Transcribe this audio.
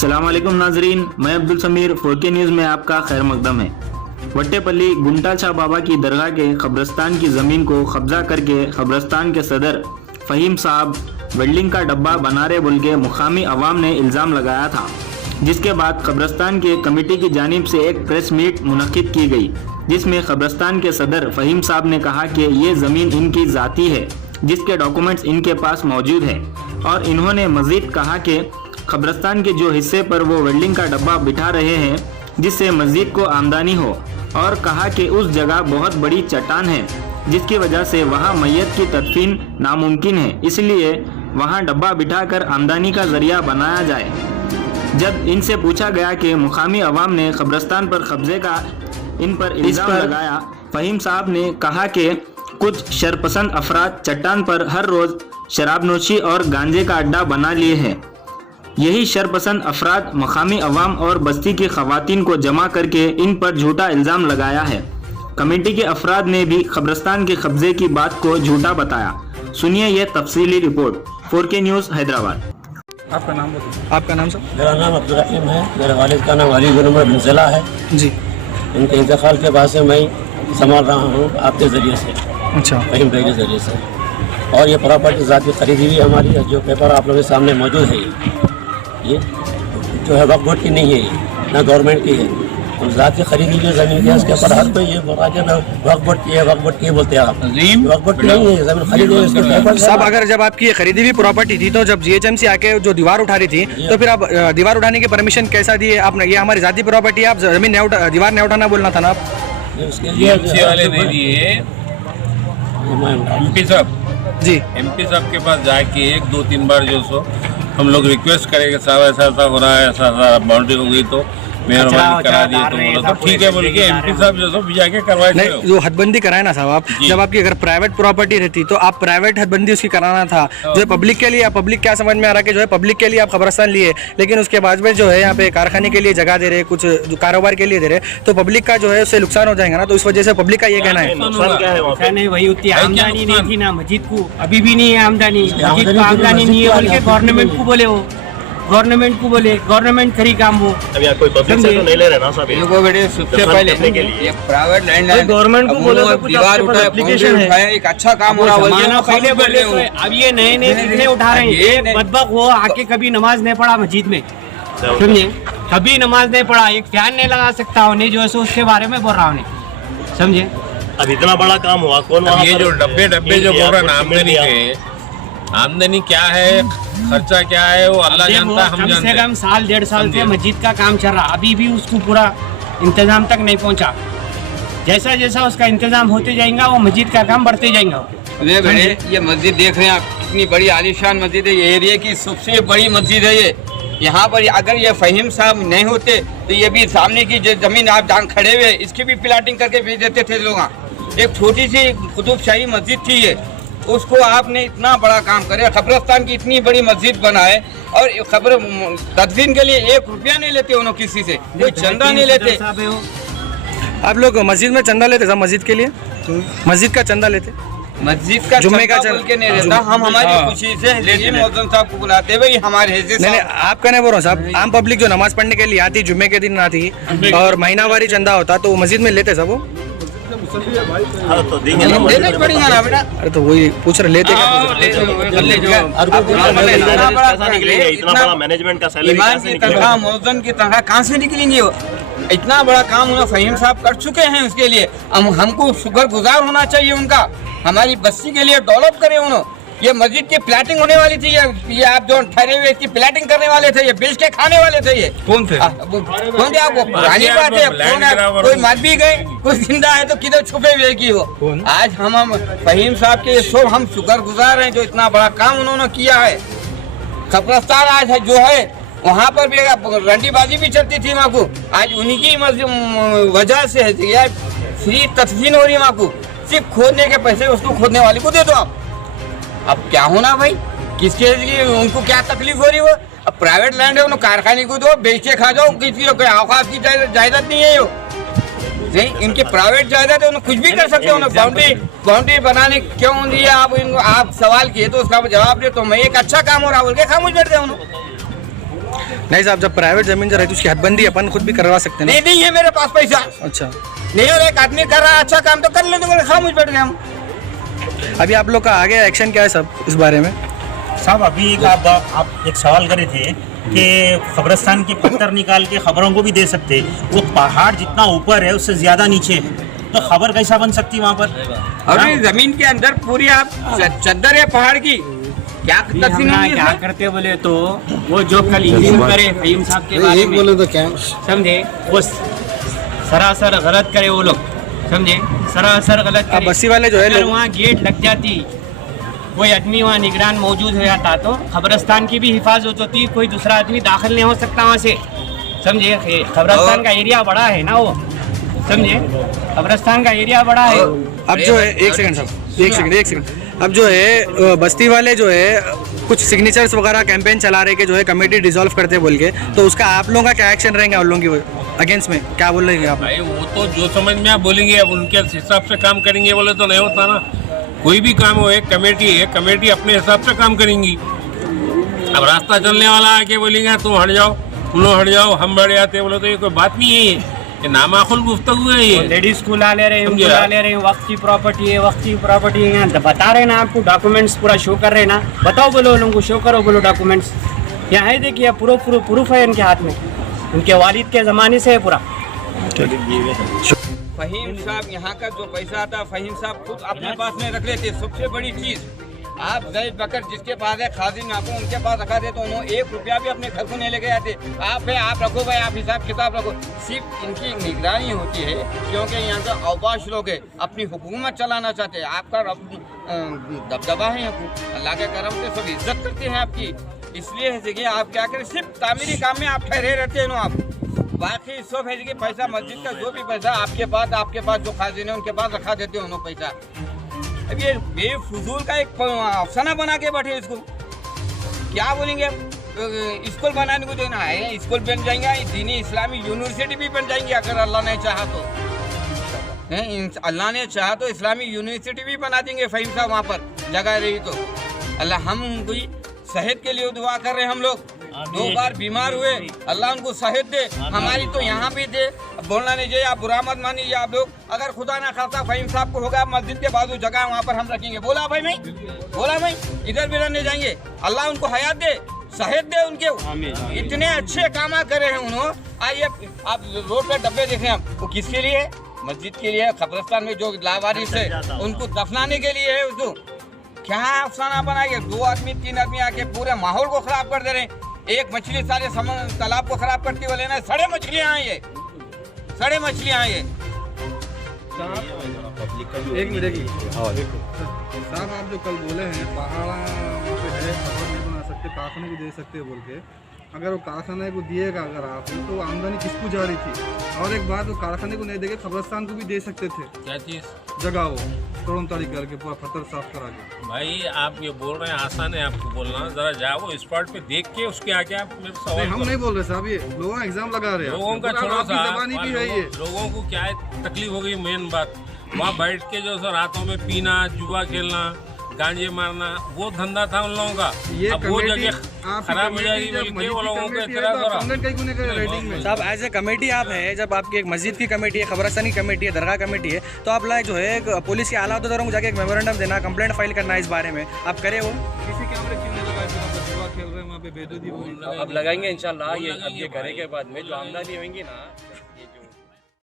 अस्सलाम वालेकुम नाजरीन, मैं अब्दुल समीर 4K न्यूज़ में आपका खैर मकदम है। वट्टेपल्ली गुंटाचा बाबा की दरगाह के कब्रस्तान की ज़मीन को कब्जा करके कब्रस्तान के सदर फ़हीम साहब वेल्डिंग का डब्बा बना रहे बोल के मुकामी अवाम ने इल्ज़ाम लगाया था, जिसके बाद कब्रस्तान के कमेटी की जानिब से एक प्रेस मीट मुनक्किद की गई, जिसमें कब्रस्तान के सदर फ़हीम साहब ने कहा कि ये ज़मीन इनकी ज़ाती है, जिसके डॉक्यूमेंट्स इनके पास मौजूद है। और इन्होंने मज़ीद कहा कि कब्रस्तान के जो हिस्से पर वो वेल्डिंग का डब्बा बिठा रहे हैं, जिससे मस्जिद को आमदनी हो, और कहा कि उस जगह बहुत बड़ी चट्टान है, जिसकी वजह से वहाँ मैयत की तदफीन नामुमकिन है, इसलिए वहाँ डब्बा बिठाकर आमदनी का जरिया बनाया जाए। जब इनसे पूछा गया कि मुकामी अवाम ने कब्रस्तान पर कब्जे का इन पर इल्ज़ाम लगाया, फ़हीम साहब ने कहा कि कुछ शरपसंद अफराद चट्टान पर हर रोज़ शराबनोशी और गांजे का अड्डा बना लिए हैं। यही शरपसंद अफराद मकामी अवाम और बस्ती की खवातीन को जमा करके इन पर झूठा इल्ज़ाम लगाया है। कमेटी के अफराद ने भी कब्रस्तान के कब्जे की बात को झूठा बताया। सुनिए यह तफसीली रिपोर्ट। 4K news Hyderabad. आपका नाम बताइए। आपका नाम सर? मेरा नाम अब्दुल रहीम है। मेरे वालिद का नाम अली बिन उमर बिन है जी। इनके इंतकाल के बाद से मैं संभाल रहा हूँ आपके ज़रिए से, अच्छा। फ़हीम भाई के ज़रिए से। और ये प्रॉपर्टी ज़ाती खरीदी हुई हमारी है। जो पेपर आप लोगों के सामने मौजूद है, ये जो है वक्फ बोर्ड की नहीं है, ये ना गवर्नमेंट की है। और ज़ाती खरीदी हुई ज़मीन के उसके ऊपर हर कोई ये बोल रहा है कि वक्फ बोर्ड की है, वक्फ बोर्ड की बोलते हैं आप। वक्फ बोर्ड की नहीं है, ज़मीन खरीदी हुई उसके पेपर सब। अगर जब आपकी ये खरीदी हुई प्रॉपर्टी थी, तो जब GHMC आके जो दीवार उठा रही थी, तो फिर आप दीवार उठाने की परमिशन कैसा दिए आपने? ये हमारी ज़ाती प्रॉपर्टी है, आप जमीन दीवार नहीं उठाना बोलना था ना आप। उसके लिए वाले नहीं दिए। MP साहब जी, MP साहब के पास जाके 1 2 3 बार जो सो हम लोग रिक्वेस्ट करेंगे, साहब ऐसा हो रहा है, ऐसा बाउंड्री हो गई तो मेहरबानी करा दिए, तो बोला तो ठीक है बोल के MP साहब जो सो जाके करवाए। नहीं, जो हदबंदी कराए ना साहब आप, जब आपकी अगर प्राइवेट प्रॉपर्टी रहती तो आप प्राइवेट हदबंदी उसकी कराना था। जो पब्लिक के लिए, पब्लिक क्या समझ में आ रहा है कि जो है पब्लिक के लिए आप कब्रस्तान लिए, लेकिन उसके बाद में जो है यहाँ पे कारखाने के लिए जगह दे रहे, कुछ कारोबार के लिए दे रहे, तो पब्लिक का जो है उससे नुकसान हो जाएगा ना। तो इस वजह से पब्लिक का ये कहना है। नुकसान क्या है? नहीं, वही उतनी आमदनी नहीं थी ना मस्जिद को, अभी भी नहीं है आमदनी। मस्जिद को आमदनी नहीं है बोल के गवर्नमेंट को बोले, वो गवर्नमेंट को बोले, गवर्नमेंट करी काम वो। अब यार कोई पब्लिक से तो नहीं ले रहे ना साहब, इनको बेटे सबसे पहले ये प्राइवेट लैंड है, गवर्नमेंट को बोले तो कुछ दीवार उठाए, एप्लीकेशन है, एक अच्छा काम हो रहा है। पहले बोले तो अब ये नए नए कितने उठा रहे हैं। ये बदबक वो आके कभी नमाज नहीं पढ़ा मस्जिद में, समझे, कभी नमाज नहीं पढ़ा, एक फैन नहीं लगा सकता उन्हें, जो है सो उसके बारे में बोल रहा हूँ, समझे। अब इतना बड़ा काम हुआ, कौन वहाँ ये जो डब्बे जो बोल रहे हैं आमदनी के, आमदनी क्या है, खर्चा क्या है, वो अल्लाह जानता है, हम जानते हैं। कम से कम साल 1.5 साल से मस्जिद का काम चल रहा, अभी भी उसको पूरा इंतजाम तक नहीं पहुंचा। जैसा जैसा उसका इंतजाम होते जाएगा, वो मस्जिद का काम बढ़ते जाएगा। अरे भाई, ये मस्जिद देख रहे हैं आप, कितनी बड़ी आलीशान मस्जिद है। ये एरिया की सबसे बड़ी मस्जिद है ये। यहाँ पर अगर ये फ़हीम साहब नहीं होते तो ये भी सामने की जो जमीन आप जहाँ खड़े हुए, इसकी भी प्लाटिंग करके भेज देते थे लोग। एक छोटी सी कुतुबशाही मस्जिद थी ये, उसको आपने इतना बड़ा काम करे, कब्रस्तान की इतनी बड़ी मस्जिद बनाए, और खबर तदफीन के लिए 1 रुपया नहीं लेते उन्होंने, किसी से कोई चंदा नहीं लेते। आप लोग मस्जिद में चंदा लेते साहब? मस्जिद के लिए मस्जिद का चंदा लेते? मस्जिद का जुम्मे का बोल के नहीं रहता, हम हमारी खुशी से लेकिन मौजूद साहब को बुलाते भाई हमारे हैसियत। नहीं, आपका नहीं बोल रहा हूँ साहब, आम पब्लिक जो नमाज पढ़ने के लिए आती, जुम्मे के दिन आती और महीनावारी चंदा होता, तो मस्जिद में लेते सब वो? तो देंगे ना, देना पड़ेगा ना बेटा। अरे तो वही पूछ रहे, लेते क्या? इतना बड़ा मैनेजमेंट का सैलरी ईमान की तनख्वाह, मौजन की तनख्वाह कहाँ से निकलेंगे? वो इतना बड़ा काम उन्होंने फ़हीम साहब कर चुके हैं, उसके लिए हमको शुक्रगुजार होना चाहिए उनका। हमारी बस्ती के लिए डेवलप करे उन्होंने। ये मस्जिद की प्लाटिंग होने वाली थी, ये आप जो ठहरे हुए इसकी प्लाटिंग करने वाले थे, ये बेच के खाने वाले थे। ये कौन थे? कौन थे? आपको पुरानी बात है, कोई मर भी गए, कुछ जिंदा है तो किधर छुपे हुए की हो। आज हम फ़हीम साहब के सब हम शुक्रगुजार हैं, जो इतना बड़ा काम उन्होंने किया है। कब्रस्तान आज है जो है, वहाँ पर भी रंडीबाजी भी चलती थी वहाँ को, आज उन्हीं की वजह से है फ्री तदफीन हो रही है वहाँ को। सिर्फ खोदने के पैसे उसको खोदने वाले को दे दो आप। अब क्या होना भाई, किसके उनको क्या तकलीफ हो रही हो? अब प्राइवेट लैंड है, उन्होंने कारखाने को दो, बेच के खा जाओ, किसी औकात की जायदाद नहीं है। नहीं, इनकी प्राइवेट जायदाद है, उन्हें कुछ भी कर सकते हो। बाउंड्री बनाने क्यों दिए आप सवाल किए तो उसका जवाब दे, तो मैं एक अच्छा काम हो रहा बोल के खामोश बैठ गए उन्होंने। नहीं साहब, जब प्राइवेट जमीन जो रहती है उसकी हदबंदी अपन खुद भी करवा सकते हैं नहीं है मेरे पास पैसा अच्छा, नहीं, और एक आदमी कर रहा है अच्छा काम तो कर लेते, बोले खामोश बैठ गए हम। अभी आप लोग का आगे एक्शन क्या है सब इस बारे में? साहब अभी एक आप एक सवाल करे थे कि कब्रिस्तान के पत्थर निकाल के खबरों को भी दे सकते, वो पहाड़ जितना ऊपर है उससे ज्यादा नीचे है, तो खबर कैसा बन सकती वहाँ पर? और जमीन के अंदर पूरी आप चद्दर है पहाड़ की, क्या क्या करते बोले तो वो जो कल इंजीनियर करे फहीम साहब के बारे में बोले तो क्या समझे, वो सरासर गलत करे वो लोग, समझे, सरासर गलत करे। बस्ती वाले जो है अगर वहाँ गेट लग जाती, कोई आदमी वहाँ निगरान मौजूद हो जाता तो कब्रिस्तान की भी हिफाजत होती, कोई दूसरा आदमी दाखिल नहीं हो सकता वहाँ से, समझे। कब्रिस्तान का एरिया बड़ा है ना वो, समझे, कब्रिस्तान का एरिया बड़ा है। अब जो है एक सेकंड, अब जो है बस्ती वाले जो है कुछ सिग्नेचर्स वगैरह कैंपेन चला रहे कि जो है कमेटी डिसॉल्व करते बोल के, तो उसका आप लोगों का क्या एक्शन रहेंगे? उन लोगों की अगेंस्ट में क्या बोल रहे आप? भाई वो तो जो समझ में आप बोलेंगे, अब उनके हिसाब से काम करेंगे बोले तो नहीं होता ना। कोई भी काम हो, एक कमेटी है, कमेटी अपने हिसाब से काम करेंगी। अब रास्ता चलने वाला आके बोलेंगे तुम हट जाओ, तुम लोग हट जाओ, हम बढ़ जाते बोले तो ये कोई बात नहीं है, ये नामाकुल गुफ्तगू है। ये लेडीज को ला ले रहे हैं, ला ले रहे हैं, वक्त की प्रॉपर्टी है, वक्त की प्रॉपर्टी है, यहाँ बता रहे ना आपको, डॉक्यूमेंट्स पूरा शो कर रहे हैं ना, बताओ बोलो लोगों को, शो करो बोलो डॉक्यूमेंट्स, यहाँ है देखिए प्रूफ है इनके हाथ में, उनके वालिद के ज़माने से है पूरा। फहीम साहब यहाँ का जो पैसा आता फहीम साहब खुद अपने पास में रख लेते। सबसे बड़ी चीज, आप जैद बकर जिसके पास है खाजिन आपको उनके पास रखा दे तो उन्होंने 1 रुपया भी अपने घर को नहीं लेके आते। आप है, आप रखो भाई, आप हिसाब किताब रखो, सिर्फ इनकी निगरानी होती है क्योंकि यहाँ का अवकाश लोग है, अपनी हुकूमत चलाना चाहते हैं। आपका दबदबा है यहाँ को, अल्लाह के करम से सब इज्जत करते हैं आपकी, इसलिए है कि आप क्या करें, सिर्फ तामीरी काम में आप ठहरे रहते हैं ना आप, बाकी सब है कि पैसा मस्जिद का जो भी पैसा आपके पास जो खाजिन है उनके पास रखा देते हो उन्होंने पैसा। अब ये बेफजूल का एक अफसाना बना के बैठे, इसको क्या बोलेंगे, स्कूल बनाने को देना है, स्कूल बन जाएंगे, दीनी इस्लामी यूनिवर्सिटी भी बन जाएंगी अगर अल्लाह ने चाहा तो, अल्लाह ने चाहा तो इस्लामी यूनिवर्सिटी भी बना देंगे फहीम साहब वहाँ पर जगह रही तो। अल्लाह हम उनकी सेहत के लिए दुआ कर रहे हैं, हम लोग 2 बार बीमार हुए, अल्लाह उनको सेहत दे, हमारी तो यहाँ भी दे, बोलना नहीं चाहिए, आप बुरा मत मानिए आप लोग। अगर खुदा ना खासा फहीम साहब को होगा मस्जिद के बाजू जगह वहाँ पर हम रखेंगे, बोला भाई मैं, इधर भी रहने जाएंगे, अल्लाह उनको हयात दे, सेहत दे उनके, इतने अच्छे काम करे हैं उन्होंने। आइए आप रोड पर डब्बे देखें, आप वो किसके लिए, मस्जिद के लिए, कब्रिस्तान में जो लावारिस है उनको दफनाने के लिए है। उसको क्या अफसाना बनाइए, 2 आदमी 3 आदमी आके पूरे माहौल को खराब कर दे रहे हैं। एक मछली सारे तालाब को खराब करती बोले ना, सड़े मछलियाँ हैं ये, सड़े मछलियाँ हैं ये। एक मिनट साहब, आप जो कल बोले हैं पहाड़ वहाँ पे है, खबर नहीं बना सकते, कारखाने को दे सकते बोल के, अगर वो कारखाने को दिएगा अगर आप तो आमदनी किसको जा रही थी? और एक बात, वो कारखाने को नहीं देके कब्रिस्तान को भी दे सकते थे, क्या चीज़ जगह वो तोड़म ताड़ी करके पूरा पत्थर साफ करा के। भाई आप ये बोल रहे हैं, आसान है आपको बोलना, जरा जाओ स्पॉट पे देख के उसके आगे आप मेरे से सवाल हम नहीं बोल रहे साहब, ये लोगों का एग्जाम लगा रहे हैं, लोगों का छोड़ो जबानी भी है ये, लोगों को क्या है तकलीफ हो गई, मेन बात वहाँ बैठ के जो सर रातों में पीना, जुआ खेलना, गांजे मारना, वो धंधा था उन लोगों का। अब वो जगह खराब हो जाएगी बल्कि वो लोगों को इतना साहब एज ए कमेटी आप है, जब आपकी एक मस्जिद की कमेटी है, कब्रिस्तान की कमेटी है, दरगाह कमेटी है, तो आप लाइक जो है पुलिस के आला अहदेदारों को जाके एक मेमोरेंडम देना, कंप्लेंट फाइल करना इस बारे में, आप करे वो? किसी कैमरे क्यों नहीं लगाए, जुआ खेल रहे हैं वहाँ पे बेदर्दी हो रही है। अब लगाएंगे इंशाल्लाह, ये अब ये करे के बाद में जो आमदनी होंगी ना, ये जो